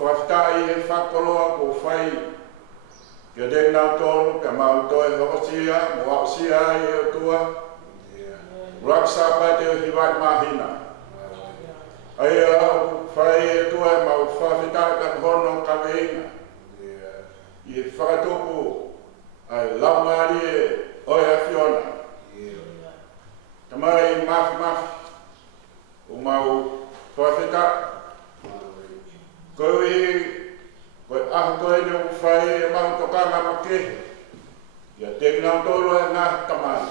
whaftai he whakoloa ko whai kia tēnā tōru ka mautoe hokosia mo ausia i o tua raksa pai te o hiwai mahina ai au whai e tua e mau whawhitai ka hono ka veina i whakatopu ai laumari e oi a Fiona tamai mafi o mau whawhitai koe aho koe ni o whai e mau tokanga makehe. Ia tēnā tōru e ngā tamai.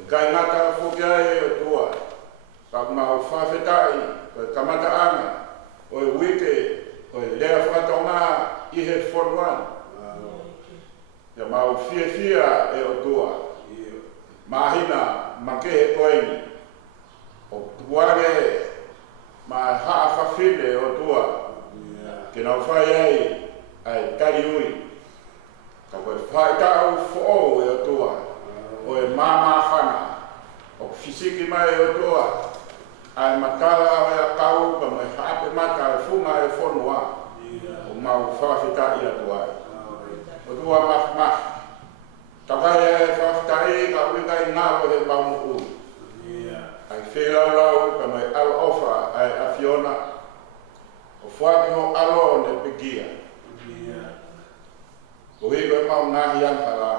E kai ngā tāra whukia e o tua. Pak mau whawhetai, koe kamata anga, koe wike, koe lea whakatonga i he whoruan. Ia mau fia e o tua. Mahina makehe koe ni. O tuare ma haa whawhine o tua. Ke nau whai ai tari ui. Ka koe whai tau who'o e o tua. O e māma whana. O fisiki mai e o tua. Ai matala au e a kau ka mai hape mata e whunga e whonua. O mau whawhita i a tua. O tua maf. Takai e whawhitai ka ui kai ngāo he maungu ui. Ai whērau ka mai al ofa ai a Fiona. O whaki ho alo ne pekia. O hiko e mau ngahi antara.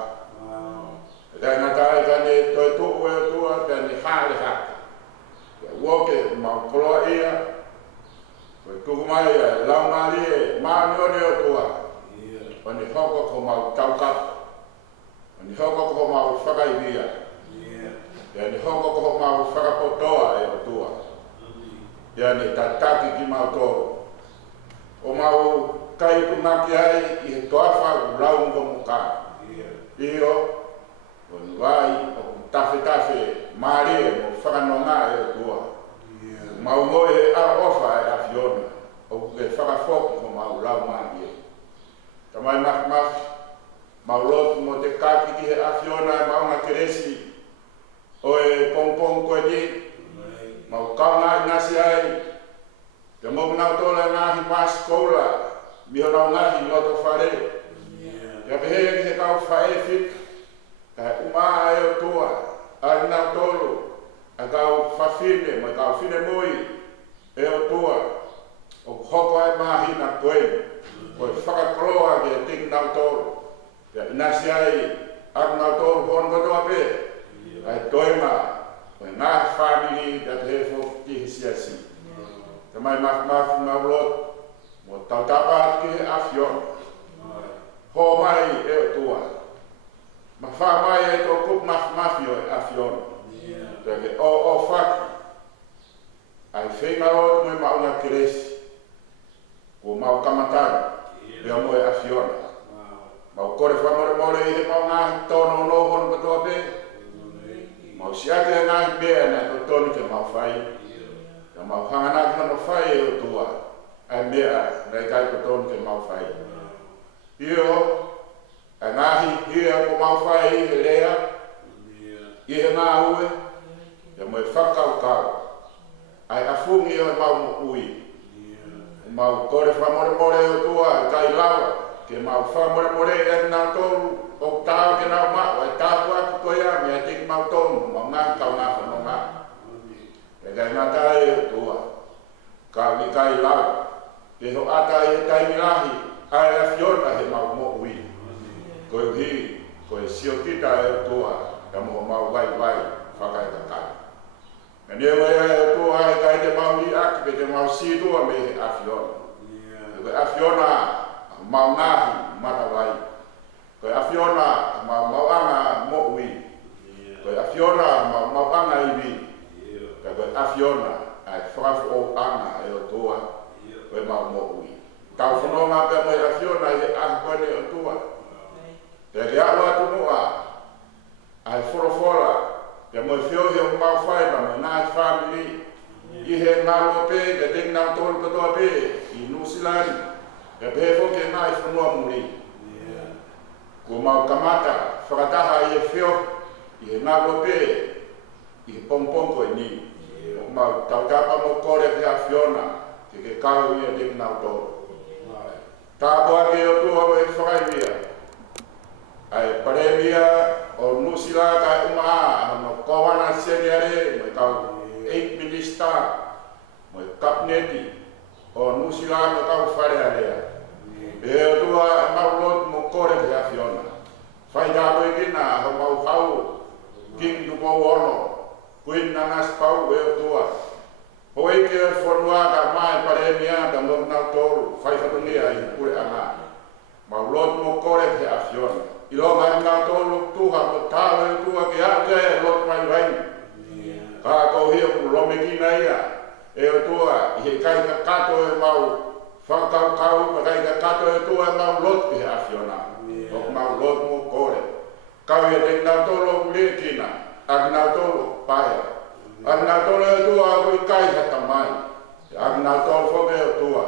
Rai ngā tāi kane toi tuku e tua kane hāre haka. Ia uoke mau koloa ia. Koe tuku mai e launari e maanione o tua. O ni hoko ko mau taukapa. O ni hoko ko mau whakaibia. Ia ni hoko ko mau whakapotoa e o tua. Ia ni tataki ki mau tōru. O mau kai kumaki ai i he toafa uraungo muka. Io, o ni wai o tafe maare o whakanonga e o tua. Mau ngoe e ara ofa e a Fiona. O ke whakafoki o mau lau maari e. Tamai maf, mau lotu mo te kaki ki he a Fiona e maunga keresi. O e pongpong koe ni. Mau kaunga i nasi ai. Te mo nau tola ngahi mas koula, miho nau ngahi loto whare. Te apehea ki he kau whae whik, ka he umaa e o tua, ari nau tolu, a kau whawhine, mai kau whine mui e o tua, o hoko ai mahina koe, koe whakakoloa ki he ting nau tolu. Te inasi ai, ari nau tolu hon kotoa pe, ai toima, koe ngahi whamini, te apehea ki he siasi. Te mai maf maulot, mo tau tapa ki he a Fiona. Ho mai e o tua. Ma wha mai e tō kuk mafio e a Fiona. Te ke o whaki. Ai whenga o me maunga keresi. Ko mau kamatari. Pea mo e a Fiona. Mau kore whamore i he maunga tono nohon katoa pe. Mau siake e ngahi bea na to toni ke mau whai. Ka mau hangana ki hano whai e o tua. Ai mea, nei kai kotonu ke mau whai. Io, a ngahi hia ko mau whai i he lea. I he ngā ue. Ia mo e whakau. Ai afungi o mau mo ui. Mau kore whamore o tua, kai lawa. Ke mau whamore e nā tolu. O tāo ke nau mao, ai tāpu aku koia, mea tiki mau tonu. Mau ngā kau ngā whanonga. E kai ngā tai e tua, ka mi kai lau, te ho ata e taimi lahi, ai a Fiona he mau mo ui. Koe uhi, koe sio kita e tua, ka mo mau vai, whakai kakai. E nea mai e tua e kai te mau li aki, pe te mau si tua me he a Fiona. Koe a Fiona mau ngahi mata vai. Koe a Fiona mau anga mo ui. Koe a Fiona mau anga iwi. Ka koe a Fiona ai whakafu o anga e o tua koe mau mo ui. Tau whanonga pia mai a Fiona e a koe o tua. Te ke awa atu mua ai whorofora pia moi whiohi o mau whaipa mai ngā whamili i he ngālo pe ke ting nau tolu katoa pe i New Zealand ke pēwho ke ngā i whanua muri. Ko mau kamata whakataha i e whio i he ngālo pe i he pongpong koe ni. Mau tautapa mo kore ki a Fiona, ke kau ia te nau tō. Tā boa ke o tua o e whakaivia. Ai paremia o nusila ka umaa no kawana seriare mo kau 8 minister mo kabineti o nusila mo kau whare alea. E o tua e maulot mo kore ke a Fiona. Whai tāpo i kina ho mau hau king tu mau ono. Kuin nanas pau e o tua. Ho e ke whanua ka mai paremia ka mo nau tōru. Whai whatungia i kure anga. Maulot mo kore ke a Fiona. I longa i ngā tōlu tuha mo tāwe tua ki ake e lot mai waini. Ka kau hia ku lome kina ia. E o tua i he kai ka kato e mau whakau kau ka kai ka kato e tua e mau lot ki he a Fiona. O mau lot mo kore. Kau i te ngā tōlu kule kina. A ngā tōlu pae. A ngā tōlu e tua o i kai hata mai. A ngā tōlu whoke o tua.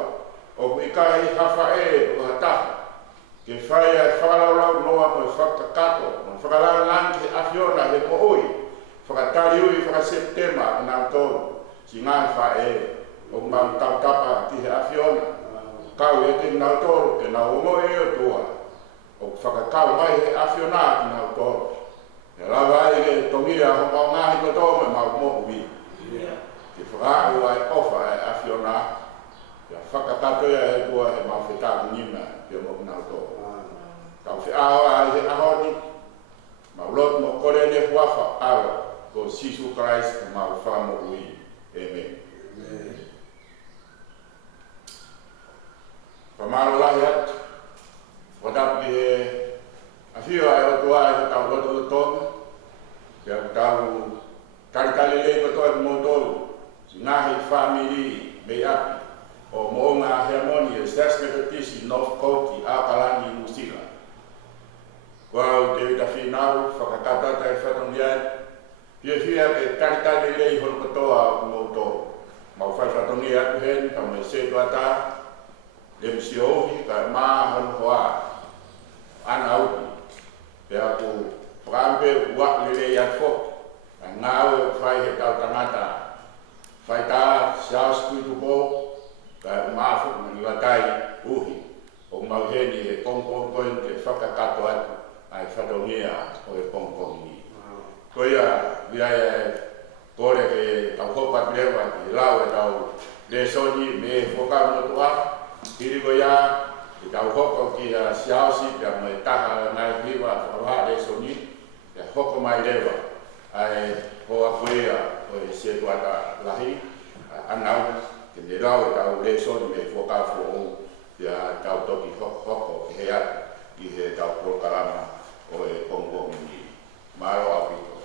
O i kai hawha e o hataha. Ke whai e whakalau noa mo e whakakato, mo whakalau nang ke a Fiona he ko ui, whakatari ui whakaseptema i nā tōru, si ngā whae o mau tautapa ki he a Fiona. Kau e te nā tōru, ke nā ongo e o tua, o whakakau mai he a Fiona ki nā tōru. He rawa e ke tongia ho mau ngāhi ko tō me mau mo ui. Ke whakau ai ofa e a Fiona, ke whakakato e he tua e mau whetā ngina. Tau whi aho a he ahoni, maulot mo kore ne huafa awa ko Sisu Christ mau whamo ui. Amen. Pamaro lahi at, wadapu ki he awhio ai o tua e tau loto o tōna, kia tau karikali lei ko toi mo tōru, ngahi whamiri mei api, o moonga Hermoni e Stas Methodist North Koti a Kalani Musila. Kau te wita whinau, whakakatata e whatongiai, pia whia e taritari lei hon katoa o mouto. Mau whai whatongi atu hen, ka me setu ata, le msi ohi, ka maa hon hoa, ana uti. Pea ku whakampe uak le lei at fok, ka ngau e whai he tau tangata, whai tā siaus kuitu po, ka maafu na niwatai uhi o mauheni e kongkong ke whakakato atu ai whatongia o e kongkong ni. Koia via e kore ke tau hopa pirewa ki lau e tau lesoni me whakau no tua hiri koia ki tau hoko ki a siausi pia me taha ngai hiwa whawa lesoni pia hoko mai rewa ai hoa koia o e setuata lahi anau ke ne rau e tau lesoni me whakau fo pia tau toki hoko ki he atu ki he tau prokarama o e kongkong ni. Maro au pito.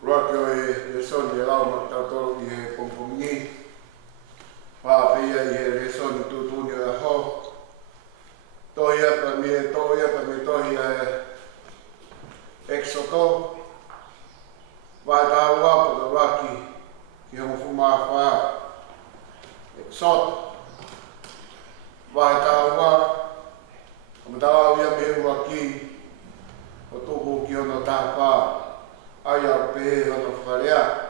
Roake o e lesoni e lau ma tau tolu ki he kongkong ni. Whawhia i he lesoni tutuni o e ho. Tohi apa me tohi e Exoto. Vai dar o apo do Rocky, que eu vou fumar fora. Exoto. Vai dar o apo. Como dá o ia mesmo aqui. O tubo que eu não tava. Aí a pé eu não faria.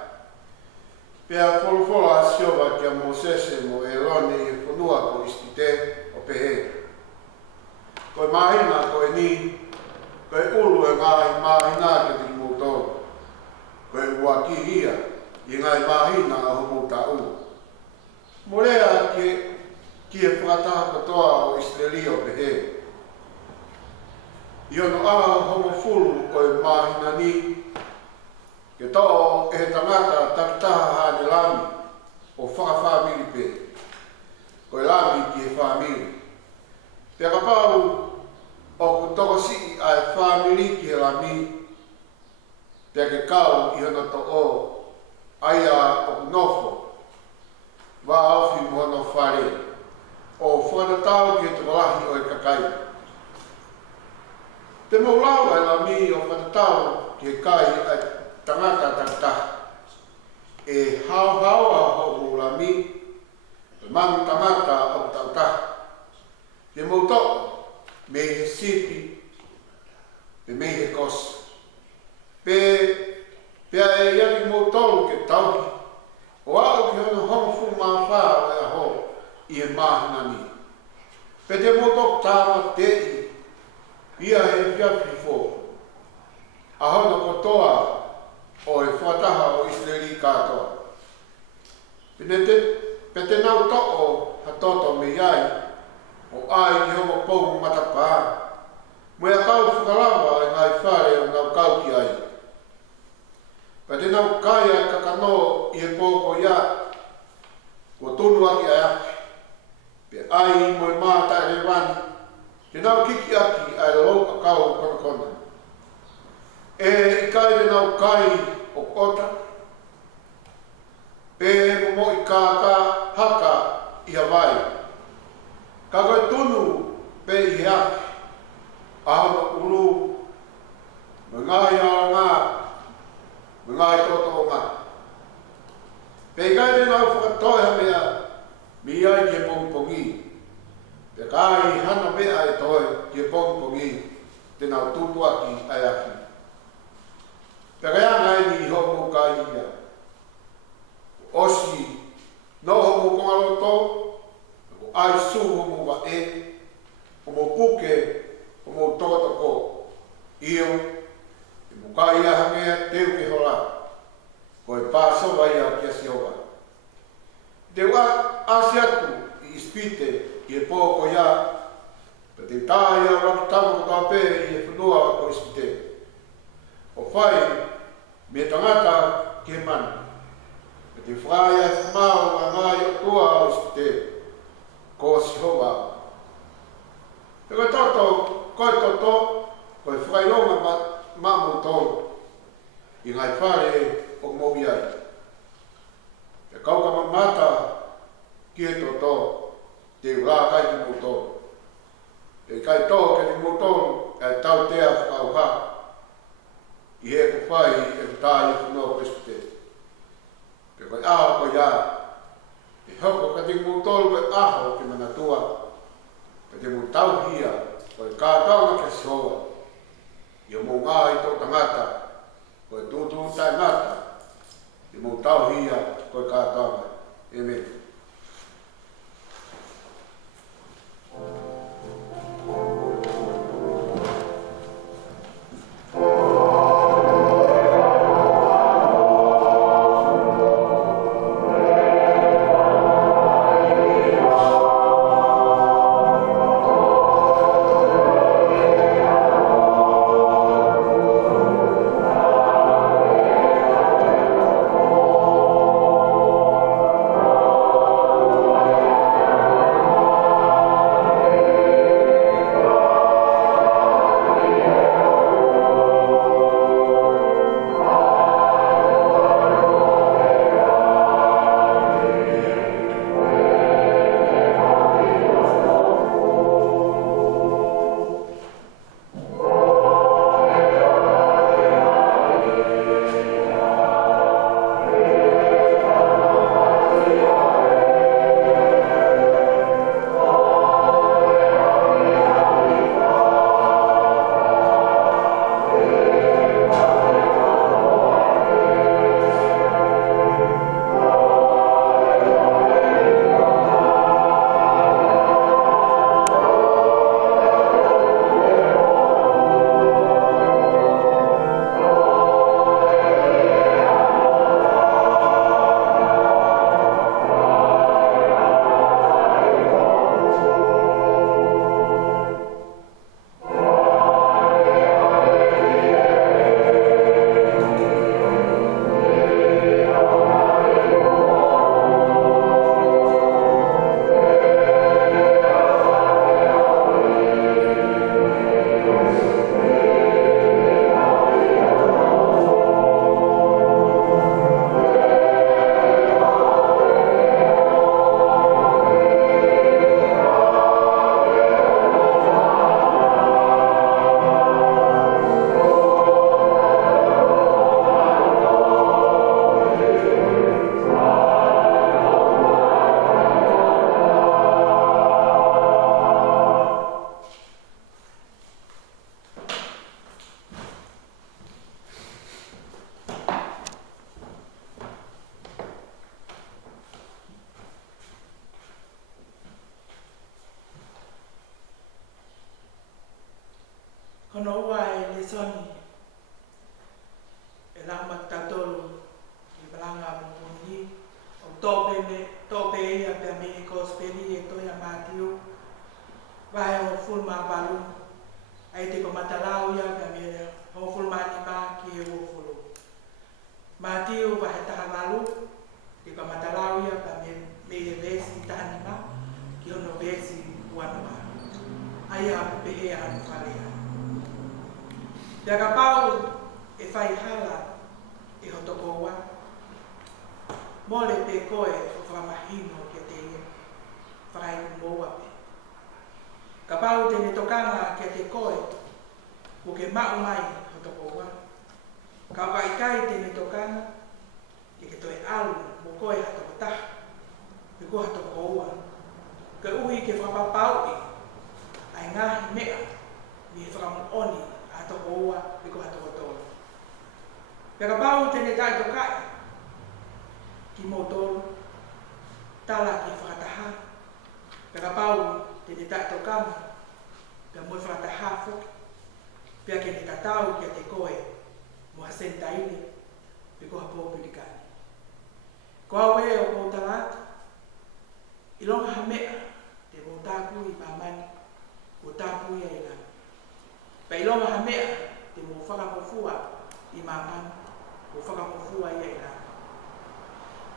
Pea folo a siova que a Moisés mo Elone e fonua ko istite o pé. Ko mahina ko ni. Ko ulu e ngai mahina ke di motor. Koe ua ki hia, i ngai mahina a homo tau. Morea ki e whakataha katoa o Israeli o pehe. I ono aha homo fulu koe mahina ni, ke toa e he tangata takitaha hane lami o whakawhamiri pe. Koe lami ki e whamiri. Pea kapau o kutoko si a e whamiri ki e lami, pea ke kau i hana to o aia o nofo wa awhi mohono whare o whanatau ki te walahi o e kakai. Te maulau e la mi o whanatau ki e kai a tangata taktaha e hau-haua ho la mi e mangu tangata o tautaha. Ke mautoko me he sipi, me he kosa. Pe e iaki mo tolu ke tauhi, o au ki hono honfu maa whaa e aho i e mahana ni. Pe te mo tok tāma te ia he whiawhi fō. A hono kotoa o e whataha o Israeli katoa. Pe te nau to'o ha toto me iai, o ai ki homo pou matapā. Moe a kau whakalawa e ngai whare o nau kau ki ai. Pa te nau kaya kakano i e pōko ia, ko tunu aki ai aki. Pe ai moe māta e rewani, te nau kiki aki ai lau a kau konakona. E i kai te nau kai o kota, pe mo i kāka haka i Hawaii. Ka koe tunu pe i aki, ahono uru, me ngai a ngā, me ngai toto o ngā. Pe i kai te nau whakatoe mea, mi ai ke pongpongi. Pe kai hana mea e toe ke pongpongi, te nau tutuaki ai aki. Pe kai angai ni homo kai ia. Osi, no homo kongaloto, ai su homo wa e, homo puke, homo tokotoko, io, e mukai ia hangea teu ke hola, ko e pāso vai a kia sioga. Te wā asiatu i ispite i e pōko ia, pe te tāia rakitama ko tāpē i e whanua ko ispite. O whai, me tangata ke manu. Te whaia e whamau a ngai o tua o ispite, ko sihoa. Te koe toto, koe whaironga mamu tōru, i ngai whare o mobi ai. Te kauka mamata ki e toto, te ura kai ki mo tōru. Te kai tō ke ni mo tōru, e tau tea whakauha, i he ko whai e tāi e whanau o ispite. Pe koe aho koe ia, e hoko ka te mo tōru koe aho ke manatua, pe te mo tau hia, koe kātauna ke soa, i o mo ngā i tō tangata, koe tūtū tai ngata, i mo tau hia, koe kātauna. Amen. Oh mabalu. Ai te ko matalau ia ka me ho ful mani ma ki ho fulu. Mati o ba heta malu te ko matalau ia ka me vesi tani ma ki ono vesi wana ma. Ai a pe e a fale. Ya ka pau e fai hala e ho toko wa. Mole pe koe o whamahino ke te ia. Whakai moa pe. Ka pau tene tokanga ke te koe, ko ke mau mai ho toko wa. Ka waikai tene tokanga, ke toe alu mo koe ha toko taha, me ko ha toko ua. Ka uhi ke whapapau i, ai ngahi mea, mi he whakamu oni ha toko ua, me ko ha toko tolo. Ka pau tene tai tokai, ki mo tolo, tala ki whakataha, ka pau tene tai tokama, ka mo whakataha fuki, pia ke ne tatau ki a te koe, mo ha sentaini, pe ko ha pōpirikani. Ko awe o ko talata, i longa ha mea, te mo tāpu i mamani, o tāpu i aina. Pa i longa ha mea, te mo whakamofua i mamani, o whakamofua i aina.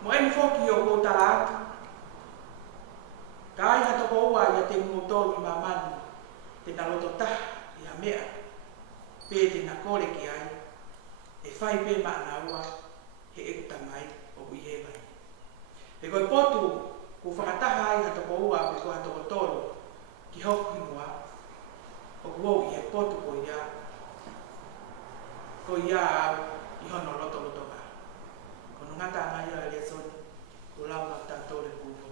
Mo eni whoki o ko talata, ka ai hata ko ua i a te ngotoni mamani, te na loto taha i a mea, pe te na kore ki ai, e whai pe maana ua, he e kutamai o ui he mai. E koe potu, ko whakataha ai hata ko ua, pe ko hata ko toro, ki hoku inua, o kuo i he potu ko ia, i hono loto loto ka. Kono ngata ngai a le soni, ko lau mata tole kupo.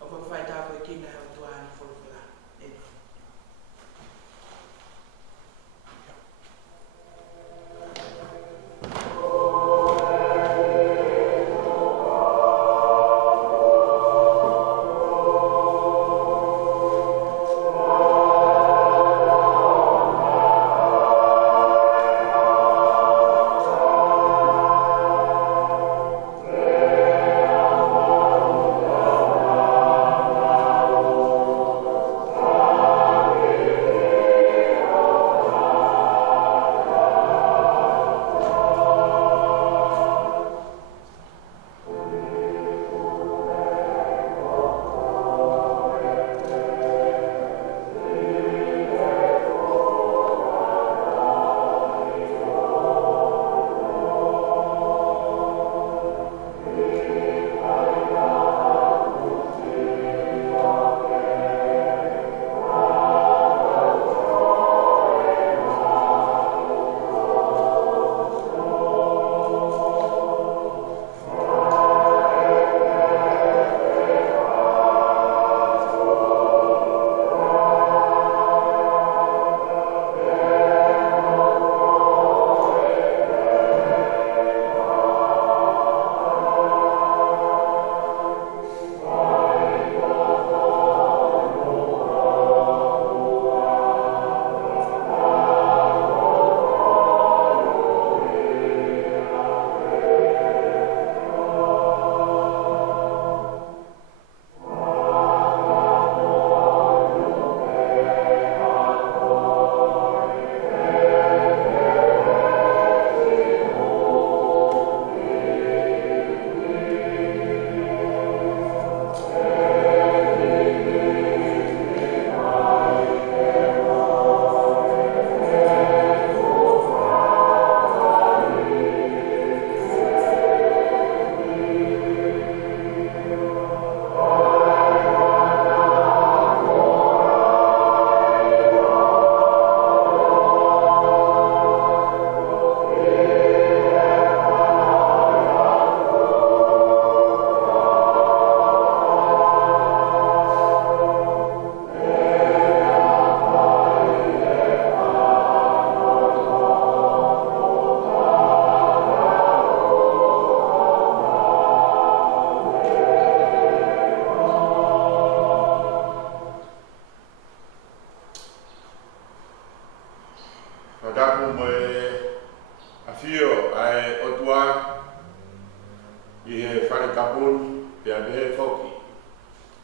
O ko whai tā koe kina e o tuani wholwhila. Eno.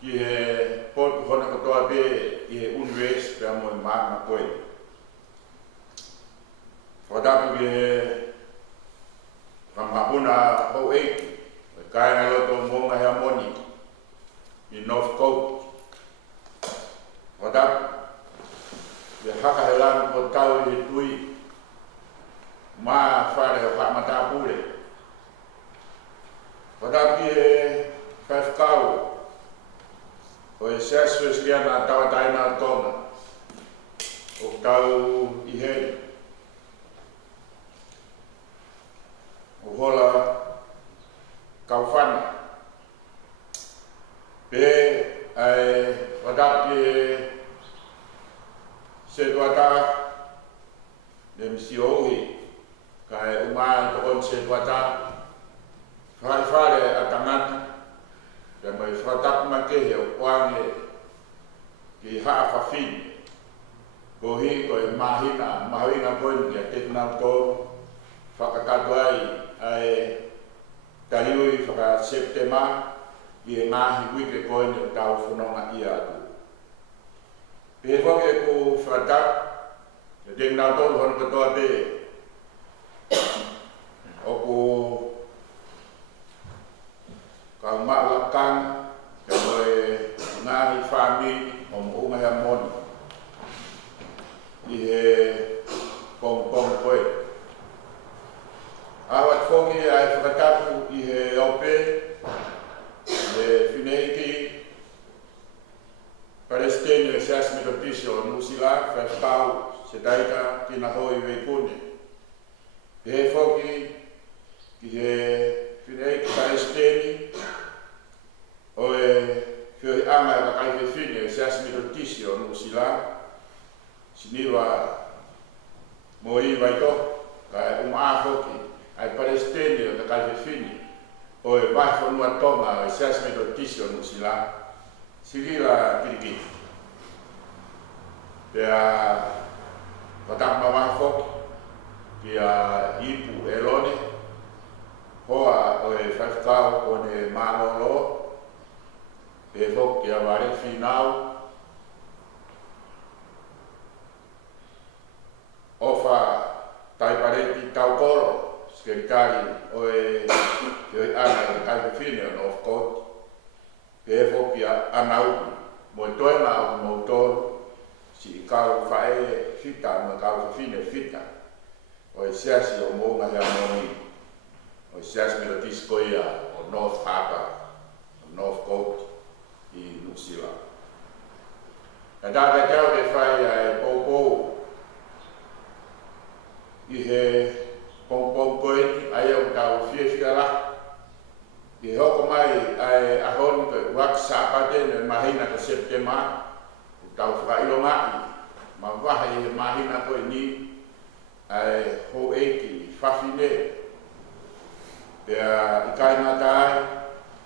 i he potu hona katoa be i he unwes pe amo i maana koe. Whadapu i he whamahuna hau eiki, e kainga loto monga hea moni i North Coast. Whadapu i haka he lanu ko tau i he tui maa whare o whamata pure. Whadapu i he whawhkau o e seswes liana tawataina tonga o tau i heri. O hola kauwhana. Pe ai wadapi e se tuata le misi ohi ka e umai tokon se tuata whare a tangata ya mai whatapu makehe o kwange ki haa whawhini ko hi ko e mahina koe ki a tekna tō whakakatu ai tariui whaka septema i e ngahi wike koe ni o tau whanonga i atu. Pe hoke ko whakatap, e tekna tōru hana katoa te o ko ka maulakang e moe ngahi whami o mounga hea moni i he pong koe. Awat whoki ai whakatapu i he ope, le whineiki, Palestine e seas metopisio o Nusila, whakatau se taika ki na hoi weipune. He whoki ki he whineiki Palestine, o e whioi anga e wakai whine e seas metopisio o Nusila, siniwa mo i waito, ka e whoki, ai Palestine o te kalwhewhini o e vai whanua tonga o e seas metopisio Nusila sirila kiriki. Pea watama wangfoki ki a ipu e lone hoa o e whawhkau o ne mālolo pe hoki a ware whinau ofa taipareti tau koro Sekretari o e ana e kalwhewhine o North Coast pe whoki a anau mo e toena o mautoru si i kau whae whita mo kalwhewhine whita o e seasi o mounga hea moni o e seasi mera tiskoia o North Harbour o North Coast i New Zealand. Ka tātai tau te whae a e poupou i he pong koe ai au tau whiawhia la. I hoko mai ai ahoni koe uak sāpate me mahina ka septema u tau whakailongai ma waha i he mahina koe ni ai ho eiki whawhine. Pea i kaina tai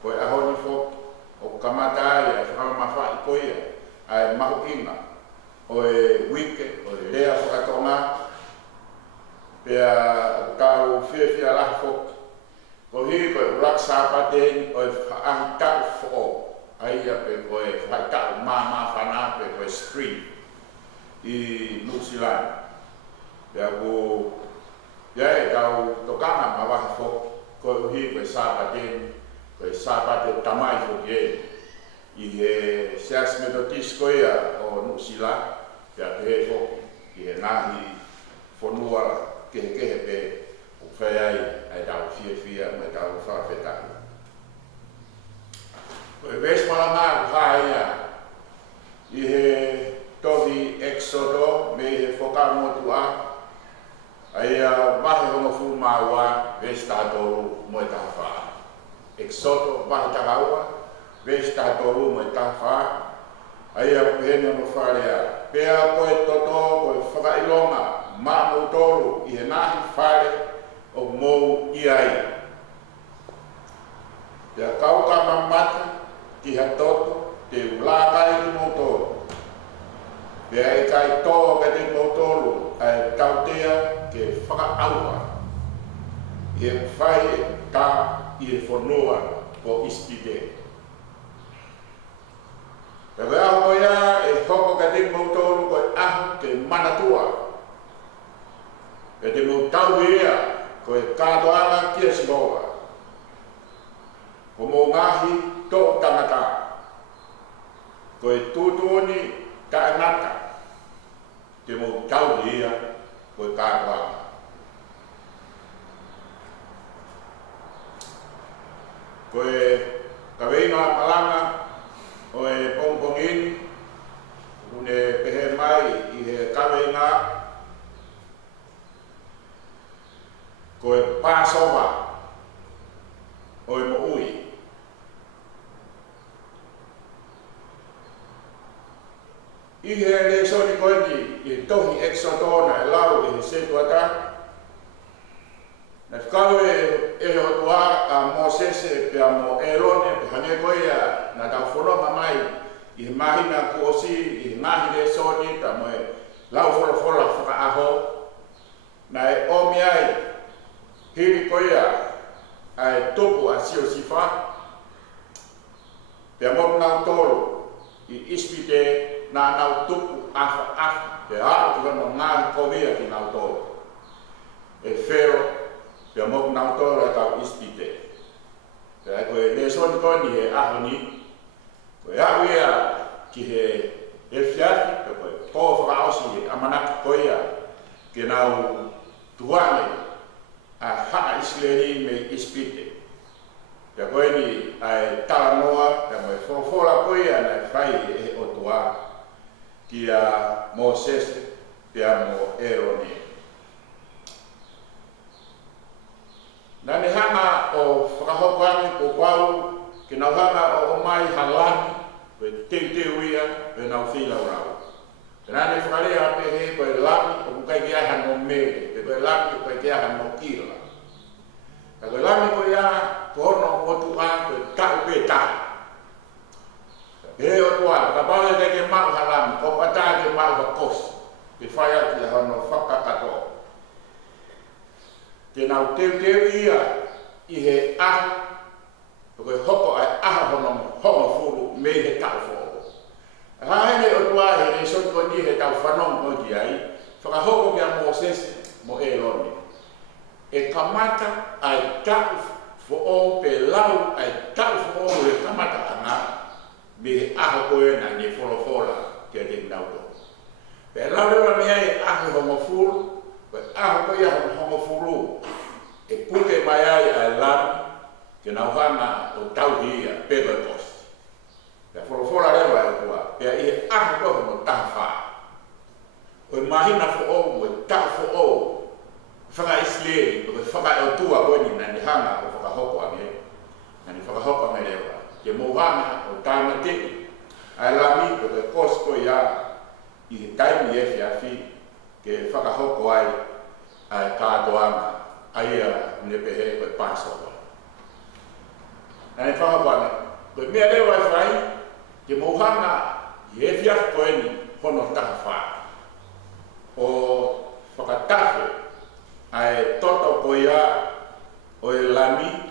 koe ahoni whok o kamatai ai whakamawha i koe ai mahu inga o e wike o e rea whakatonga pea tau whiawhia la whok. Ko hi koe urak sāpate o e whaahi tau who aia pe koe whai tau māma whana pe koe spring i New Zealand. Pea ko e tau tokana ma wahi whok koe hi koe sāpate tamai whok e i he seas metotis koea o New Zealand pea pe he whok i he ngahi whanua kehe pe o whai ai tau whiawhia me tau whawhetaki. Koe wes malanga whaia i he tohi exodo me he whakamotu a ai wahe hongo fu maua wes tātoru mo e taha wha. Exodo wahe takaua wes tātoru mo e taha wha ai pehena no wharea. Pea koe toto koe whakailonga māmu toru i he nahi whare o mou i ai. Te kauka mamata ki ha toto te ulakai ki mou toru. Pea e kai tō ka te mou toru ai tautea ke whakaaua. I he whai tā i he whanua ko ispide. E wea hoko ia e hoko ka te mautoru koe ahu ke manatua. E te mautau ia koe kātoanga kia siloa. Ko mō ngahi tō tangata. Koe tūtuoni ta anata. Te mautau ia koe kātoanga. Koe kaweinga palanga o e pongpongin une pehe mai I he kaweinga koe Passover o e mo'ui. I he le soni koe ni I tohi exodona e lau I he setuata. Na whakau e hotua a Mosese pe a mo Elone pe hange koea na tau whanonga mai I he mahina kuosi I he ngahi le soni ta mo e lau wholofola whakaaho na e omi ai hiri koea a e topu a sio sifa pe a mo nau toro I ispite na nau tupu afa pe a tu kano ngahi kovea ki nau toro e whero Pia moku nau tōra tau ispite. Pia koe le soni koni he aho ni. Koe ahu ia ki he whiafi, pia koe pō whakaosi he amanaki koea ke nau tuane a haka isleri me ispite. Pia koe ni ai tala noa, pia moe whofora koea na whai he o tua ki a Moses pia mo Eroni. Nani hanga o whakahokwani o pau ke nau hanga o mai halani pe te uia pe nau whila rau. Ke nani whakarea pe he koe lami o kukai ki aha no mere, pe koe lami o kai ki aha no kila. Ka koe lami koe ia kohono o motu a koe tau pe tahi. Pe he o tua, ka pale te ke mau halami, ko pata ke mau hakosi, pe whai ati aha no whakakatoa. Ke nau teu ia I he ahu, koe hoko ai aha hono furu me he tau fōko. Hāhene o tua he ne sotko ni he tau whanong o ki ai, whakahoko kia Moses mo Eloni. E kamata ai tau fōo pe lau ai tau fōo he kamata ana me he ahu koe na ni wholofola kia te minauto. Pe lau rewa me ai ahu homo furu, koe ahu koe ia homo furu. E puke mai ai ai lami ke nau hana o tau hia pedo e posti. Pea wholofora rewa e kua, pea I he ahu koe mo taha whaa. O e mahina fo o e taha fo o whaka isleri, o e whaka e o tua koe ni nani hanga o whakahoko ame. Nani whakahoko ame rewa. Ke mohana o tāna teki, ai lami o e kosko ia I he taimi e whiawhi ke whakahoko ai ai kātoanga. Aia ne pehe koe Passover. Nani whakapane, koe mea rewa e whai, ke mohanga I he whiawhi koe ni hono taha whaa. O whakatafe ai toto koe ia o e lami,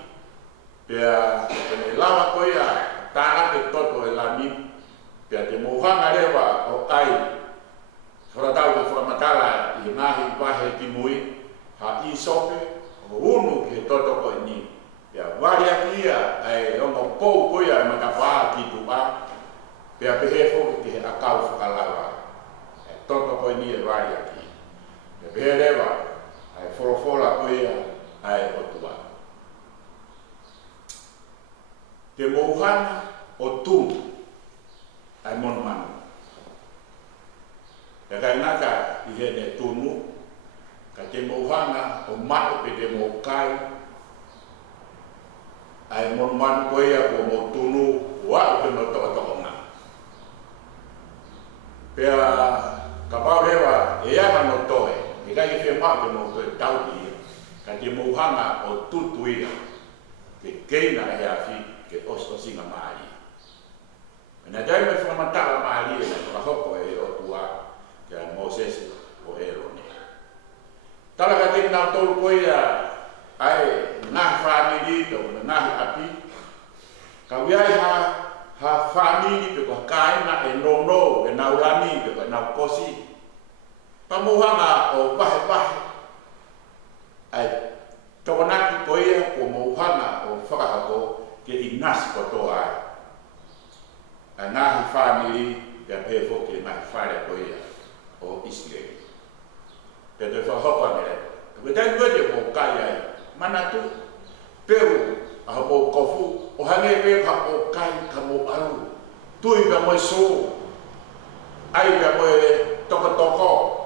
pea kene lawa koe ia tāna ke toto e lami, pea ke mohanga rewa o ai, whakatau ke whakamatala I ngahi wahe ki mui, ha I sope o unu ke toto koe ni. Pea waria kia ai ongo pou koe ai matawhaa ki tupa. Pea pehe foki ke he akau whakalawa. E toto koe ni e waria ki. Pea pehe rewa ai wholofola koe ai o tua. Te mouhana o tūnu ai monu manu. Pea kai naka I he ne tūnu. Ka te mouhanga o mao pe te moukai. Ai mon man koea ko mo tunu wa o no to nga. Pea ka pau rewa e ia no toe. E kai fe ma ke mo ko tau di. Ka te mouhanga o tutuia. Ke keina e afi ke osto singa mai. Na dai me fa matala mai na ka hoko e o tua ke Moses o Eloni. Tala ka te nau tolu koea ai ngahi whaniri tau ngahi api. Ka wiai ha family pe ko kaina e no e naulani pe ko na kosi pamuhanga o pahe ai tokonaki ko ia ko mohanga o whakahako ke inas ko toa a ngahi family pe pefo ke ngahi whare ko ia o Israel pe te whahapa mere pe te ngode mo kai ai mana tu peu a mo kofu o hange pe ka o kai ka mo alu tui ka mo so ai ka mo toko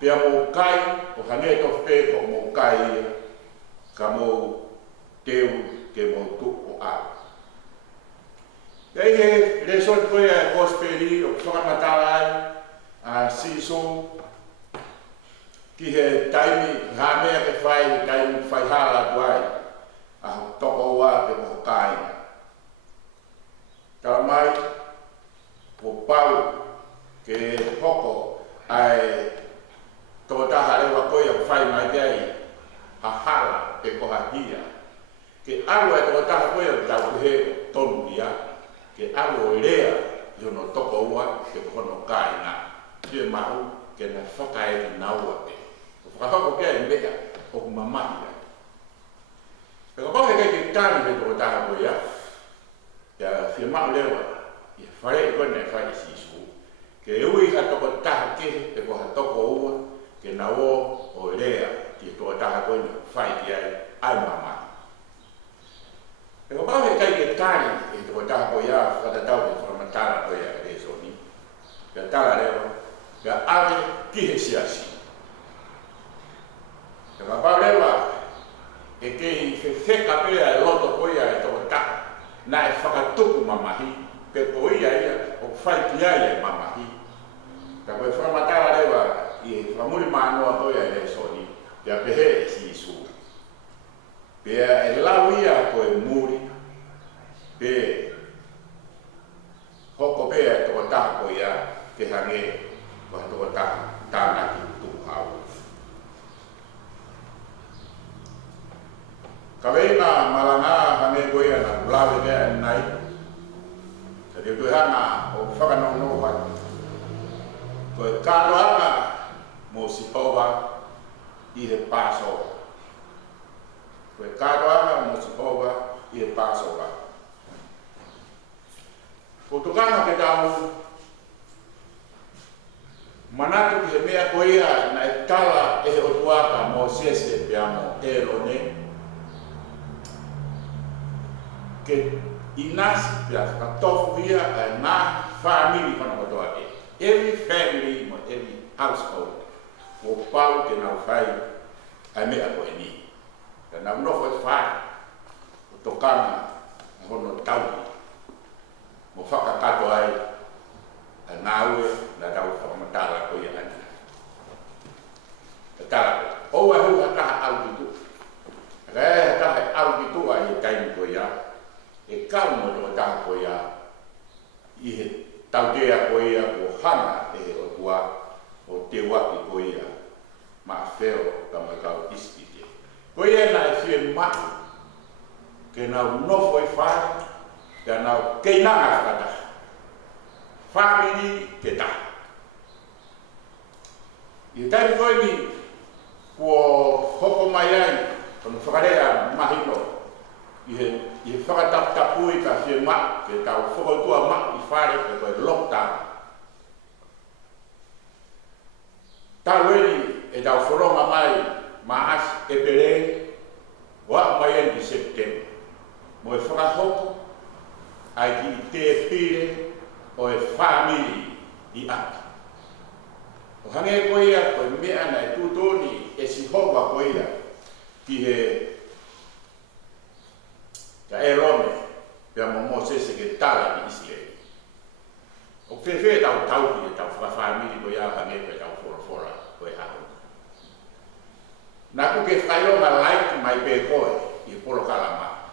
pia mo kai o hange to pe ko mo kai ka mo teu ke mo tu o a ei le so ko ya gospeli o so ka matala a si so ki he taimi ha me ke fai taimi fai hala guai a toko wa pe mo kai ka mai po pau ke hoko ai to ta hale wa ko ya fai mai dai ha hala pe ko hia ke alo e to ta ko ya ta he tonu dia ke alo lea yo no toko wa ke ko no kai na ye mau ke na fakai na wa pe fa ko ke mbeka o mama ya pe ko ke ke tani de to ta ko ya firma lewa ya fare ko ne fa si su ke ui ha to ta ke pe ko ha to ko wa ke na wo o lea ki to ta ko ni fai dia ai mama e ko ba ke tani e to ta ko ya fa ta ta ko ma ta ko ya de so ni ya ta la lewa ya ave ki he si asi e ba ba lewa e ke fe ka pe a loto ko ya to ta na e fa ka tu mama hi pe ko ia o fai dia mama hi ka ko fa ma ta la lewa i famuli mano a toia e soni ya pehe si su pe e lawia ko e muri pe hoko pe to ta ko ya ke hange ko to ta na ki tu hau kavena malanga hange ko ya na lawe ke nai te tu hana o faka no wa ko ka mo si pova i le paso ko karoa mo si pova i le paso ba ko to kana ke tau manatu ke mea ko ia na tala e o tuaka mo sese piamo e rone ke inas pia ka tofu ia na family kana ko to every family mo every household o pau ke na fai a mea ko ni na no foi fai o tokana hono tau mo faka kato ai na ue na tau fa matala ko ia ana ta o wa hu ta au tu re ta au tu ai kai ko ia e ka mo to ta ko ia i he tau te ko ia ko hana e o tua o te waki ko ia ma feo ka ma kau ispite ko ia na e fie ma ke na no foi fa ke na ke na kata family ke ta i tai ko ni ko hoko mai ai ko whakarea mahino i whakatap tapui ka fie ma ke tau whakatua ma i whare ke koe lockdown Taweli e tau whoronga mai maas e pere wa mai en di september mo e whakahoko ai ki te pire o e family i aki o hange ko ia ko mea na e tutoni e si hova ko ia ki he ka e rome pia mo sese ke tala ni Israel o fefe tau ki e tau family ko ia hange ko tau fora ko e hao na ku ke whaio ma like mai pe koe i polo kalama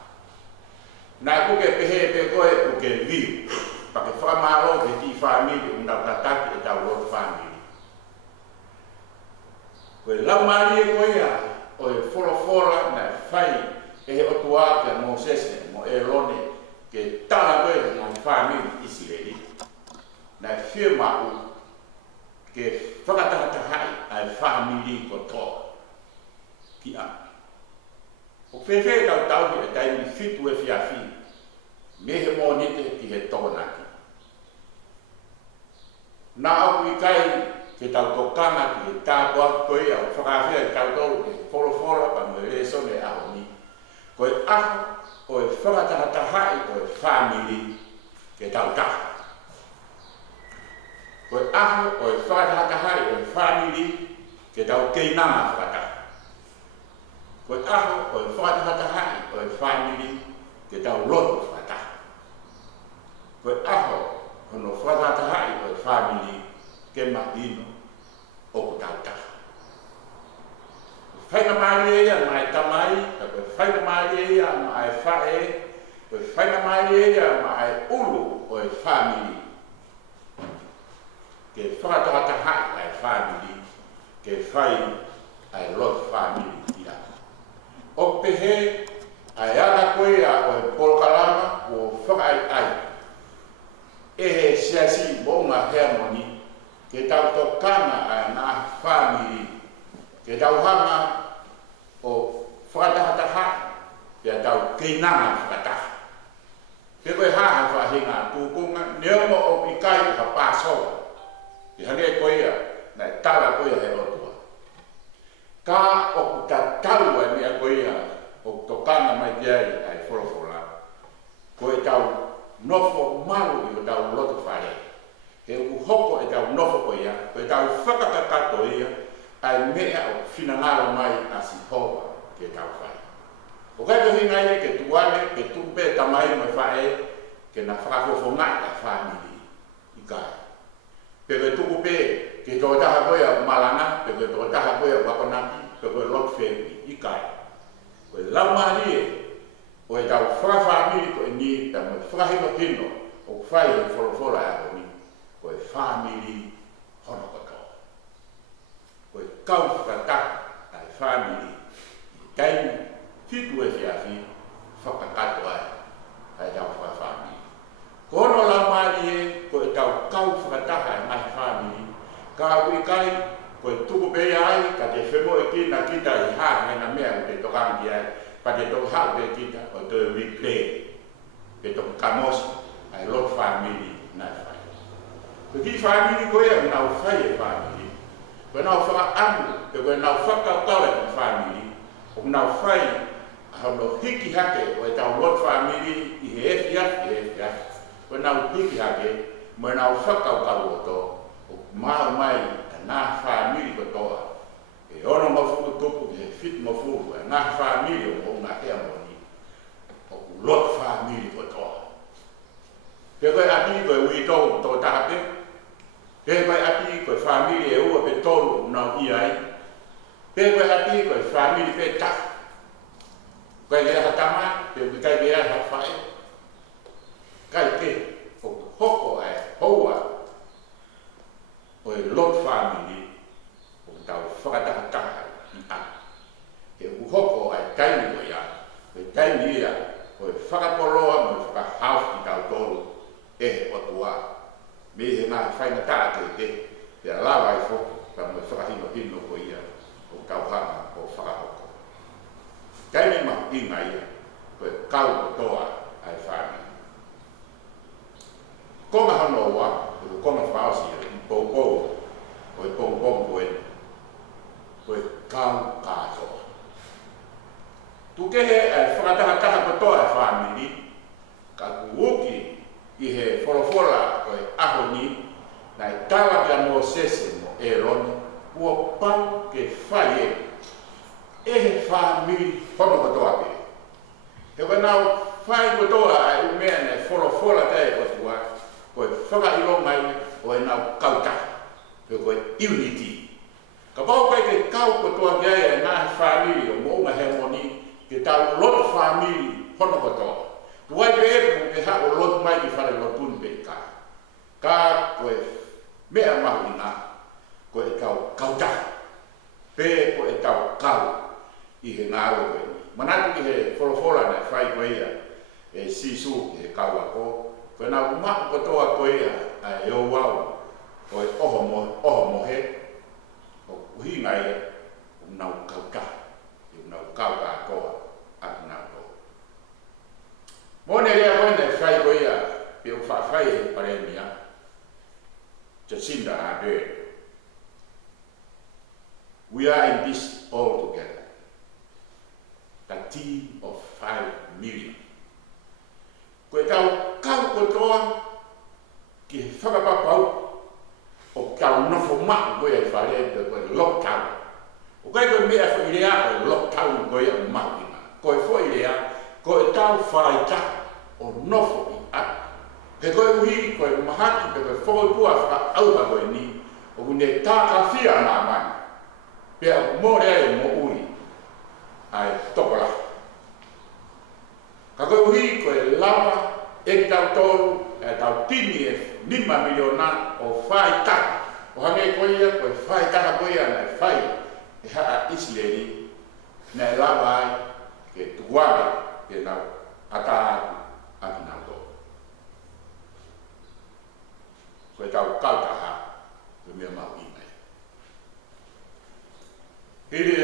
na ku ke pehe pe koe ku ke viu pa ke whamaro ke ti family undau tataki e tau road family ko e lau mari e koe ia o e fora na whai e he otua ke mo sese mo e rone ke tala koe ngā whāmiri Isileli, nai whia mau ke whakatahata hai ai whāmiri kotoa ki a. O whewhe tau tau ki e taimi whitu e whiawhi, me he mō nite ki he tōnaki. Nā au I kai ke tau tokanga ki he tāpua koe au whakawhia I tau tolu ke wholofora pa mwe reso me aho ni. Koe aho o e whakatahata hai o e whāmiri ke tau taha. Koe aho o e whakatahata hai o e whāmiri ke tau keinanga whakataha. Koe aho o e whakatahata hai o e whāmiri ke tau loto whakataha. Koe aho hono whakatahata hai o e whāmiri ke mahino o ko tau taha. Whaina maari ea mai tamai, koe whaina maari ea mai whae, koe whaina maari ea mai ulu o e whāmiri. Ke whakatahata hai ai whāmiri, ke whai ai lot whāmiri ia. O pehe, ai ana koe a o e polokalama o whakai ai. E he siasi bonga hea moni, ke tau tokana ai nā whāmiri, ke tau hanga o whakatahata hai, ke tau keinanga whakataha. Ke koe haha whahinga tūkunga, neo mo o pikai ha pāsoa. Ke hane koe ia, nai tala koe he rotua. Ka o kuta tau ai mea koe ia, o tokana mai diai ai wholofora. Koe tau nofo maru I o tau loto whare. He uhoko e tau nofo koe ia, koe tau whakakakato ia, ai mea o whinangaro mai a si hova ke tau whai. O kai ko hinga ia ke tuane, ke tumpe tamai mai whae, ke na whakafofongai a whamiri I kai. Peke tuku pe, ke tō taha koe a malanga, peke tō taha koe a wakonaki, peke lot whengi I kai. Koe laumari e, o e tau whakawhamiri ko e ni, ta me whakahino pino, o whai e wholofora a honi, ko e whamiri hono katoa. Ko e kau whakataka ai whamiri, taimi hitu e whiawhi, whakakato ai, ai tau whakawhamiri. Ko ono laumari e, ko e tau kau whakataka ai mai whamiri, ka au I kai, ko e tuku pe ai, ka te whemo e kina kita I haa na mea o te tokangi ai, pa te toka hau pe kita o te replay, pe toka kamosi, ai lot whamiri nai whai. Ko ki whamiri ko ea nau whai e whamiri, ko nau whakaamu, ko nau whakautau e whamiri, o nau whai, hono hiki hake o e tau lot whamiri I he efiaf, ko nau hiki hake, mo nau whakautau o to, o mau mai a nā whamiri ko toa. E ono mafuku tupu he fit mafuku, a nā whamiri o ngā hea moni, o lot whamiri ko toa. Pe koe ati koe ui tau tō tahape, pe koe ati koe whamiri e ua pe tolu nau iai, pe koe ati koe whamiri pe tak, koe ngea hatama, pe kai ngea hawhae, kai te, o hoko ai houa, o e lot whamiri, o tau whakatahataha I a. E uhoko ai taimi ko ia, o e taimi ia, o e whakapoloa mo e whakahau I tau tolu, e o tua, me he ngā whaina taa te, te alawa I whoko, ka mo e whakahino hino ko ia, o kauhanga o whakahoko. Taimi ma inga ia, o e kau o toa ai whani. Konga hanoa, o konga whaosi I poukou, o e poukou koe, o e kau kātoa. Tukehe ai whakatahataha ko toa e whamiri, ka kuuki I he wholofora o e aho ni, nai tawa kia mō sese mo e roni, ua pau ke whai e he whamiri hono katoa pe. He koe nau whai kotoa ai umea nei wholofora tae o tua, koe whakailo mai o e nau kautaha, pe koe unity. Ka pau kai ke kau kotoa kia e nā whamiri o mōunga he moni, ke tau lot whamiri hono katoa. Tuai pe e pe hako lot mai ki whare lotun pe ka. Ka koe mea mahu ina, koe kau kautaha. Pe koe kau kau I he ngāro koe ni. Manatu ki he wholofora nei whai koe ia, e sisu e kawa ko ko na ma ko to ko ia ai o wau o oho mo he o hi ngai na ka na ka ko a na ko mo ne ia ko ne fai ko ia pe o fa fai e pare mia Jacinda Ardern. We are in this all together. The team of 5 million. Koe kau kotoa ki whakapapau o kau nofo mak koe ai whare koe lockdown. O koe koe mea whairea koe lockdown koe au makina. Koe whairea koe tau whaita o nofo i a. He koe uhi koe mahaki pe koe whakapua whakauha koe ni o kune tāka whia nā mani. Pea mōrea e mo uri ai tokola. Ka koe uhi koe lava e tau tolu e tau tini e 5 miliona o whaita. O hange koe ia koe whaita koe ia nei whai e haa Israeli nei lava ai ke tuwaga ke nau ata aki nau tō. Koe tau kautaha koe mea mau i nei. Hiri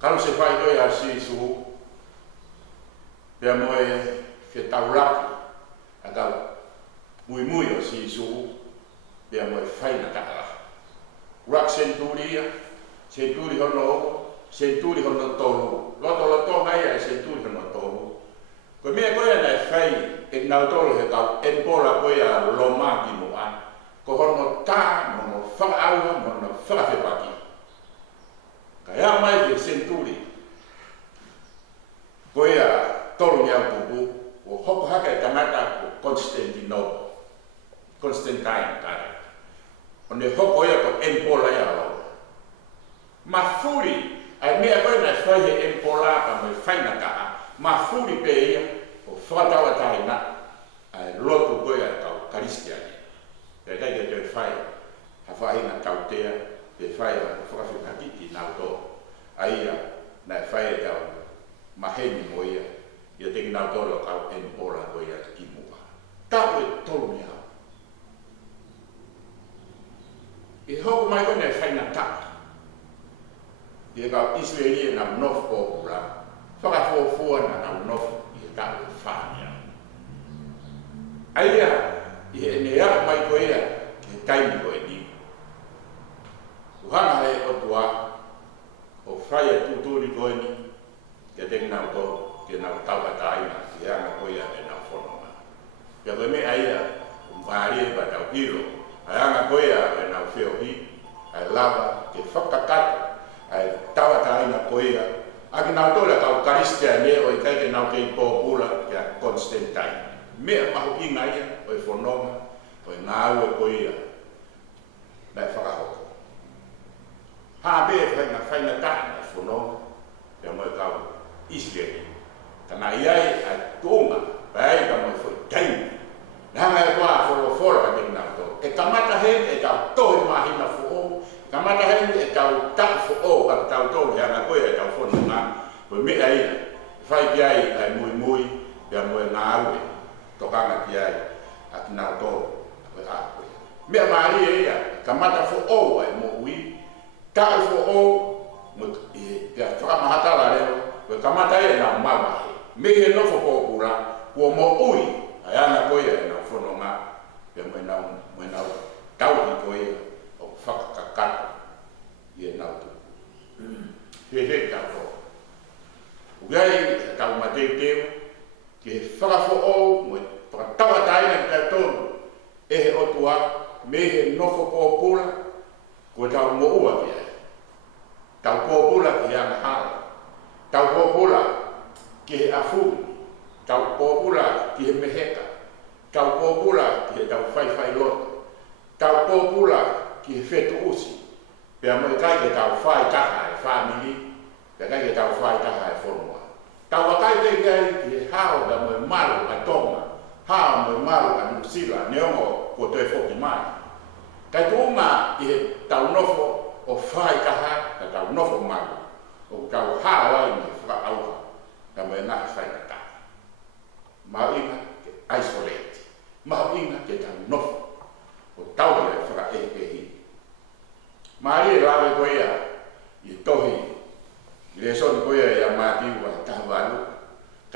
kalu se whai koe a sisu pea moe ke tau raki a tau mui o sisu pea moe whaina taha. Rak senturi hono ogo, senturi hono tolu. Loto ngai ai senturi hono tolu. Koe mea koe nei whai e nau tolu he tau empora koe a loma ki mua. Ko hono tā, mono whakaaua, mono whakawhepaki. Ka ea mai ke senturi. Koe a tolu ni au pupu, o hoko haka e tangata ko Constantine kare. O ne hoko ia ko empola ia lau. Mafuri, ai mea koe na whai he empola ka me whaina kaa. Mafuri pe ia, o whakatawa tahi na, ai lotu koe a tau karistiani. Pea kai ke te whai, ha whai na tautea, te whai a whakawhikakiti nau tō. Aia, na whai e tau maheni mo ia, ia teki nau tō lo kau empola koe a ki mua. Tau e tolu ni hau. E hoku mai koe nei whaina taka. I kau Israeli e nau nofu kōpura, whakafuafua na nau nofu i e tau e whānia. Aia, i e ne ea mai koe ea, ke taimi koe ni. Uhanga e otua, o whai e tuturi koe ni, ke teki nau tō, ke nau taukataina, i anga koe ea e nau whanonga. Pea koe me aia, mwhari e ba tau hiro, ai anga koe ea e nau whiohi, ai lava, ke whakakata, ai taukataina koe ea, aki nau tōle kau karistia ne o i kai ke nau kei pōpula kia Constantine. Mea mahu inga ia, o i whanonga, o i ngāu e koe ea, nei whakahoko. Hāpe e whaina tāna e whanonga, pia moe kau Israeli. Tana iai ai tōnga, pai ka moe whai taimi. Nanga e kua whorofora ka teki nau tō. E kamata hen e tau tohi mahina who'o, kamata hen e tau tak who'o ka tau tō, he anga koe e tau whanonga, koe mea ia, whai ki ai ai mui, pia moe ngāu e, tokanga ki ai, aki nau tō, koe a koe. Mea maari e ia, kamata who'o ai mo ui, tak who'o, pia whakamahatala reo, koe kamata e nau mawahe. Mehe nofo kōpura, kua mo ui, ai ana koe e nau whanonga, pia moe nau tauhi koe o whakakakato i e nau tu. He tau tō. Ugai tau mateuteu, ki he whakawho'o, moe whakatawataina ki tau tōru, e he otua, mehe nofo kōpura, koe tau mo ua ki ai. Tau kōpura ki he anga hala. Tau kōpura ki he afuri. Tau kōpura ki he meheka. Tau kōpura ki he tau whaiwhai loto. Tau kōpura ki he whetu usi. Pea moe kai ke tau whai taha e whamili. Pea kai ke tau whai taha e whonua. Tau wakai te gai ki he hao da moe maru a Tonga. Hao moe maru a New Zealand. Neongo ko toi whoki mai. Kai tūma i he tau nofo o whai taha na tau nofo maru. O tau hao ai ni whakaauha. Na moe ngahi whai taha.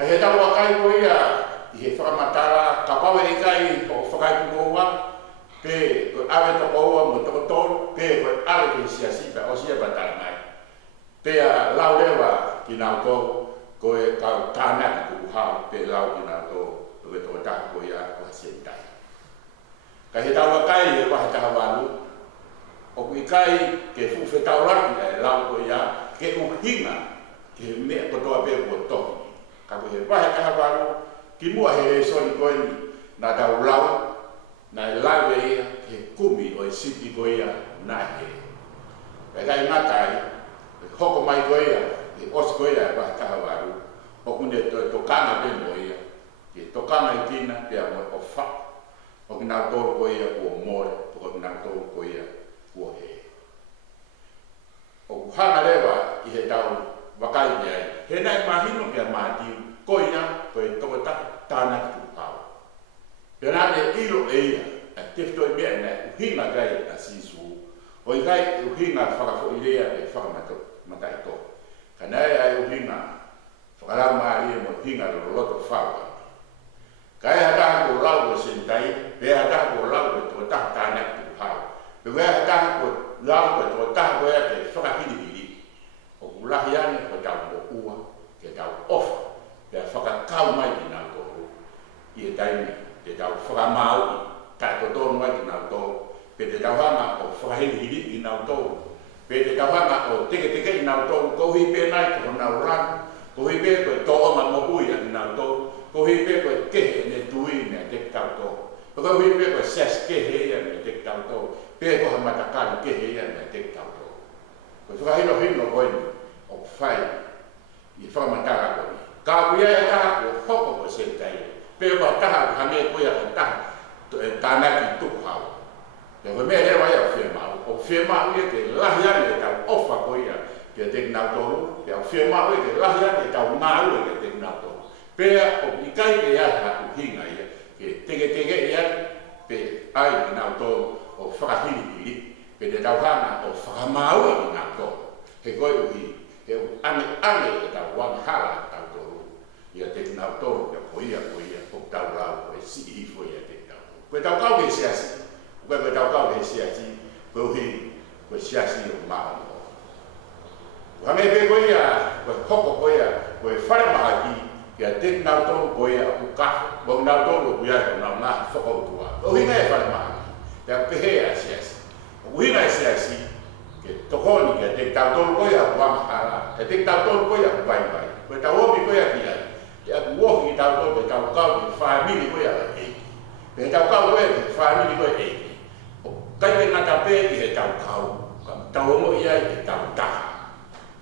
Ka he tau akai ko ia, i he whakamatara, ka pawe i kai o whakai kumoa, pe ko awe to koua mo toko tolu, pe ko awe ke siasipa o sia batara mai. Pe a lau lewa ki nau kou, ko e kau tāna ki kuhau, pe lau ki nau kou, pe to taha ko ia o hasientai. Ka he tau akai e wahe taha walu, o kui kai ke fuwhe tau raki e lau ko ia, ke uhinga, ke mea kotoa pe ko tohi. Ka ko he wahe taha walu, ki mua he e soni koe ni, na tau lau, na e lawe ia, ke kumi o e siti ko ia, na he. E kai matai, hoko mai ko ia, ke os ko ia e wahe taha walu, o kune tokanga pe mo ia, ke tokanga i tina pe a mo o wha, o ki nau tōru ko ia kua more, o ki nau tōru ko ia kua he. O hanga lewa i he tau wakai ni ai, he nai mahino kia mātiu, ko ia, ko e toko tāna ki tūpau. Pe nā ne ilo e ia, a tefto i mea nei, uhinga gai a sisu, o i gai uhinga whakafo i rea e whakamatai tō. Ka nei ai uhinga, whakalau maa ia mo uhinga roloto whauka. Ka e hataha ko lau ko sentai, pe hataha ko lau ko tō taha tāna ki tūpau. Pe wea hataha ko lau ko tō taha ko ea ke whakahirihiri. O kulahi ane ko tau mo ua, ke tau ofa, pe a whakakau mai ki nau tōru. I e taimi, te tau whakamau i, kai ko tōru mai ki nau tōru. Pe te tau hanga o whakahirihiri ki nau tōru. Pe te tau hanga o teke i nau tōru, kohi pe nai ko nau rangu, kohi pe ko tō oma mo ui ki nau tōru, kohi pe ko kehe ne tui me te tau tōru. Kohi pe ko ses kehe ia me te tau tōru, pe ko hamatakani kehe ia me te tau tōru. Ko whakahino hino koini, o whai, i whakamatara koini. Ka kuia e taha ko hoko ko sentai, pe ko taha hange kuia ko taha, tāna ki tuku hau. Pe ko mea rewa ia o whiemau, o whiemau ia ke lahiani e tau ofa ko ia, ke te nau toru, pe o whiemau ia ke lahiani e tau maru e ke te nau toru. Pe o ikai ke ia haku hinga ia, ke tege ia, pe ai ki nau toru o whakahirihiri, pe te tau hana o whakamau e ki nau toru. He koe uhi, he ane e tau wanghala tau toru. Ia te nau toru, ia koia, o tau rau, koe si hifo ia te tau toru. Koe tau kau ke siasi, koe tau kau ke siasi, koe uhi, koe siasi o maa mo. Hange pe koe ia, koe hoko koe ia, koe whare maha ki, kia te nau toru koe ia o kafo, koe nau toru koe ia o nau naha whakautua. Koe uhi ngai whare maha ki, kia pehea siasi. Uhi ngai siasi, ke tokoni ke te tau tolu koe a wanghala, ke te tau tolu koe a waiwai. Koe tau omi koe a ki ai, ke a kuohi tau tolu, ke tau kau ki whaamini koe a eiki. Ke tau kau koe ki whaamini koe eiki. Kai ke ngata pē ki he tau kau, ka tau omo ia i he tau taha.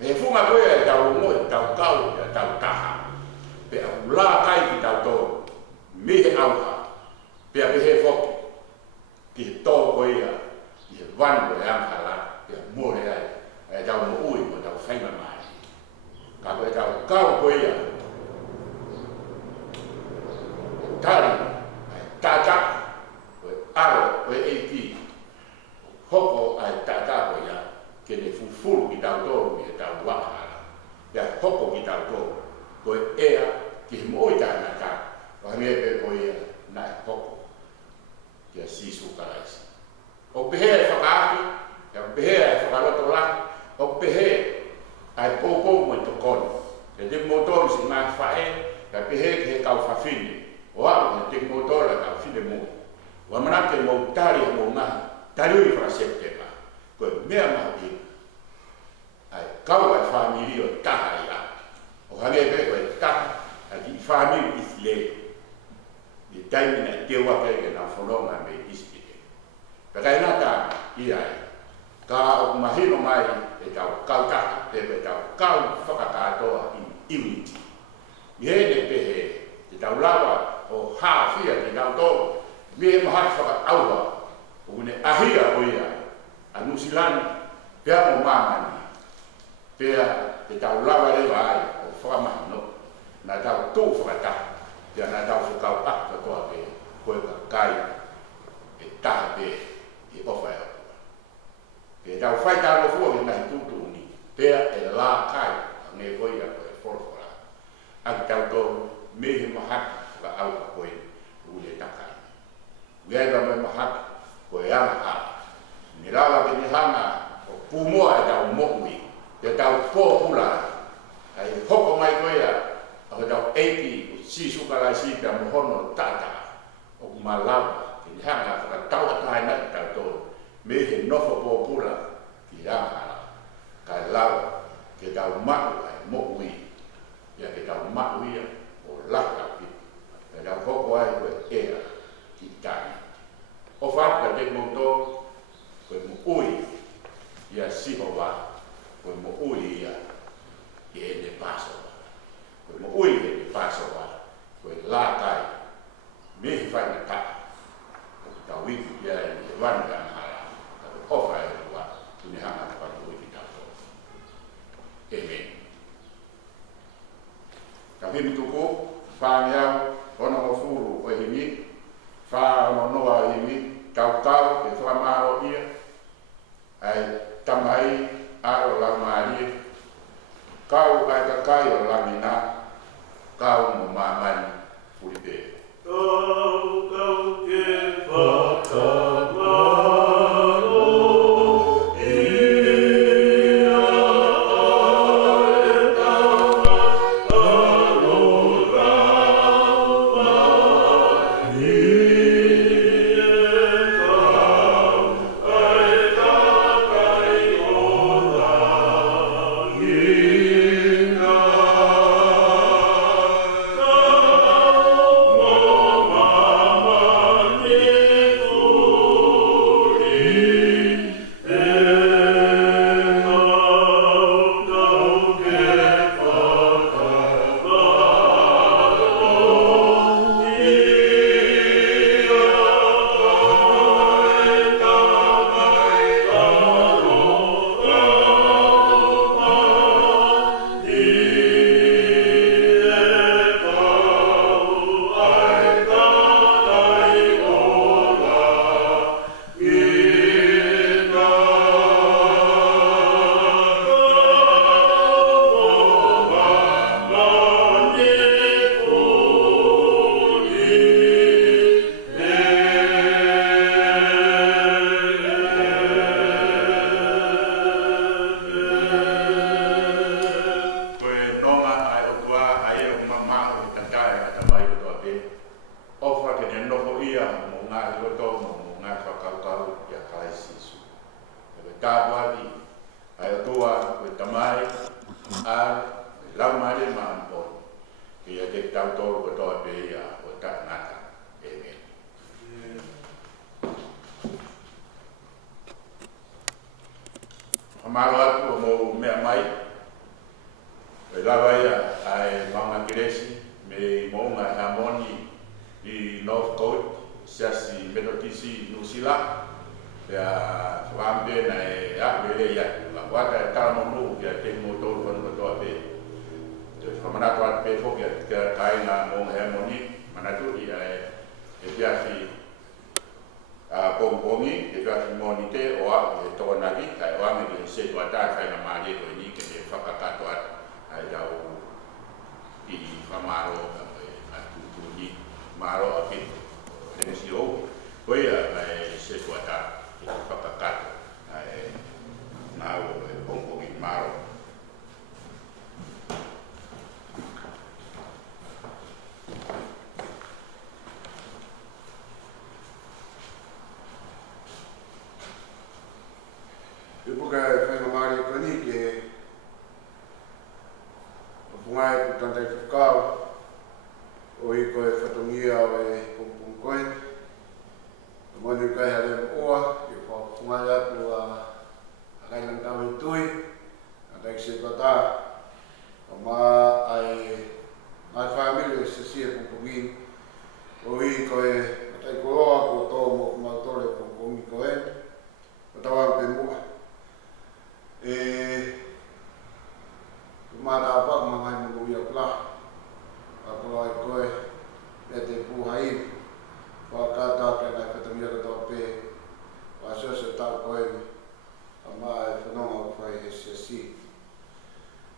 He funga koe a tau omo i tau kau i tau taha. Pe a ula kai ki tau tolu, mihe auha, pe a pehe foki, ki he tō koe ia, i he wanu e anghala. Mōre ai, e tau mo ui mo tau whaima mai. Ka koe tau kau koe ia. Tari, ai tata, koe aro, koe eiti. Hoko ai tata koe ia, ke ne fufuru ki tau tōru mi e tau wakahara. Ia hoko ki tau tōru, koe ea ki he moi tāna tā. Wahange pe koe ia, nai hoko, kia sisu karaisi. O pehe e whakaafi, ia pehe ai whakaloto laki, o pehe ai pōpō mo i tokoni. Te te motori si mai whae, ia pehe ki he kau whawhine. O au, te motori kau whine mo. Wa manake mo tari mo ngahi, tari ui whakaseptema. Koe mea maha ki. Ai kau ai whamiri o taha i a. O hange pe koe taha, ai ki whamiri isi le. Ni taimina te wake e na whanonga me ispite. Pekai nata i ai. Ka o mahino mai e tau kau taha, te tau kau whakakatoa in unity. I hene pehe, te tau lawa o hawhia te tau tō, me mahari whakaaua, o une ahia o ia, a Nusilani, pia mo mamani, pia te tau lawa lewa ai o whakamahino, na tau tō whakataha, pia na tau whakau akta toa pe, koe ka kai, e taha pe, e ofa e. Ke tau whai tālo fua ki nahi tūtūni, pēr e lā kai, a nge koia koe whorofora. Aki tau tōru, au ka koe ule takai. Gai ka mai mahaki koe anga hala. Ni lawa ke ni hanga o pumoa e tau mokui, e tau pōpula, ai hoko mai koe a o tau eiki o sisu kalasi pia mohono tata o kumalawa, ke ni hanga ka tau atai na tau tō, me he nofo pōpula ki anga hala. Ka lawa ke tau maku ai mokui, ia ke tau maku ia o laka pi, ke tau hoko ai koe ea ki tani. O whaka te moto, koe mo ui ia siho wa, koe mo ui ia i e ne paso wa. Koe mo ui e ne paso wa, koe lātai, mihi whai na taka. Koe tau wiki ia e ne wani ka ngara, koe ofa e wa, tuni hanga ka wani ui ki tau. Amen. Ka himi tuku, whāngiau, ona o furu o himi, wha ono noa himi, kau ke whamaro ia, ai tamai aro la maari, kau ai ka kai o lamina, kau mo mamani furipe. Kau ke whakamaro.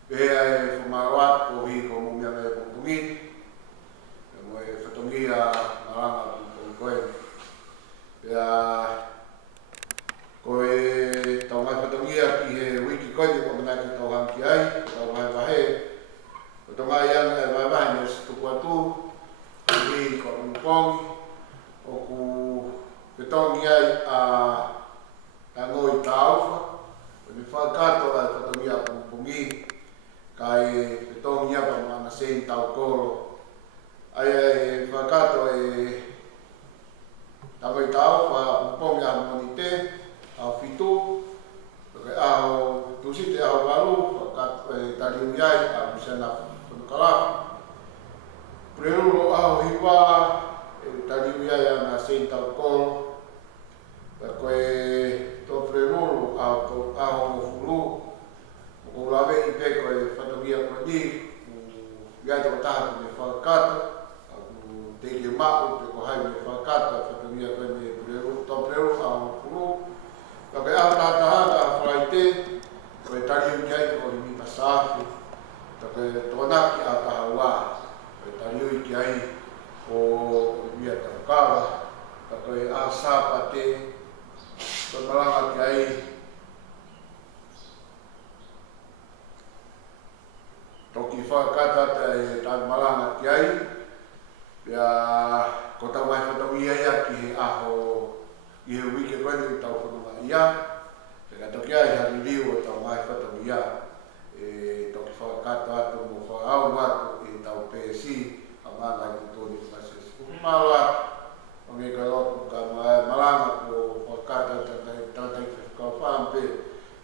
Be ai fumawat ko hi ko mo me ko tahi o si tuku atu, ni ko mpong, o ku petongi ai a ngoi taufa, o ni whakato ai whatongi a pumpungi, kai petongi apa mana sen tau koro. Ai whakato ngoi taufa, mpong a monite, a fitu, kai aho tusite aho walu, whakato tali uyai, a misana whanukalafu. Prelulu aho hiwa, tali uyai ana sen tau koro, koe to prelulu aho fulu, ko lawe i pe koe whatongia koe ni, ia te taha me whakato, te ki mako te ko hai me whakato, whatongia koe me prelulu, to prelulu aho fulu, koe aho tātaha a whalaite, koe tali uyai ko ni pasafi, koe tōnaki a taha wā, koe tali ui ki ai o ia taukawa, koe a sāpa te, koe maranga ki ai, toki whakata te tāna maranga ki ai, pia ko tau mai whatongi ai ki he aho i he wike koe ni tau whanunga ia, pia toki ai hari liu o tau mai whatongi ia, toki whakata atu mo whaau atu i tau PSI, a mana i tutoni whases. Kumara, o me ka lotu ka maranga ko whakata tatai whakau whampe,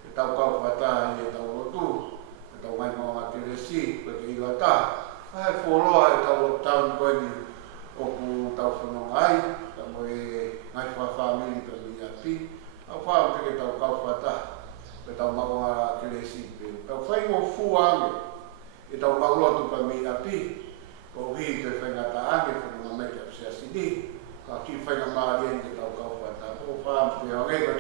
e tau kau whataha i e tau lotu, tau mai mga teresi, pake ila ta. Ai whoroa e tau taun koe ni o ku tau whanonga ai, ka mo e ngai whawhamili ka mi api, au whao peke tau kau whataha, pe tau mga teresi. Tau whaingo fuange, e tau maulotu ka mi api, ko hi te whaingata ange, whanonga mei ka psia sini, ka ki whainga maarien ke tau kau whataha, o whaam pe o ngego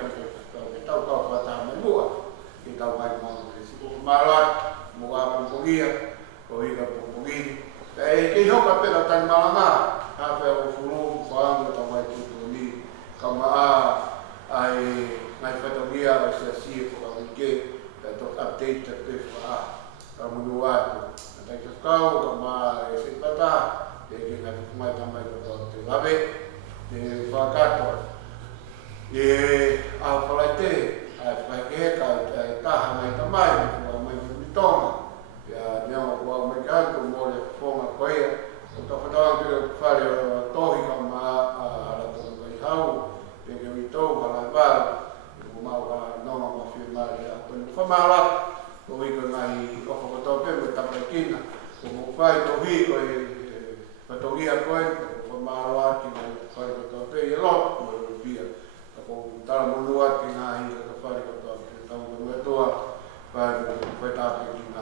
tau kau whataha me mua, ke tau mai mga teresi. Marat, mua pumpungia, ko hika pumpungini. Kei hoka pera tani malanga, hape o furu, whaanga tau mai tutuni, ka maa ai ngai whatongia o sia sia ko a wike, kai tok update te pe whaa, ka munu atu. Ka tai whakau, ka maa e se pata, e ke ngai whakumai tamai ko te lawe, te whakato. E au whalaite, ai whakeheka, ai taha mai tamai, tonga ya neo wa mekanto mo le fonga koe o to fatawa ke fare tohi kama ala to kai hau te ke mito ala ba ko ma wa no ma firma ya to ni famala ko wi ko nai ko ko to pe me ta pekina ko mo fai to hi ko fatogia koe ko ma wa ki mo fai ko to pe lo mo pia ko ta mo luat ki nai ko fare ko to ta mo to vai foi tá aqui na.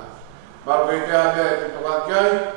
Mas vem cá, né? Então aqui aí,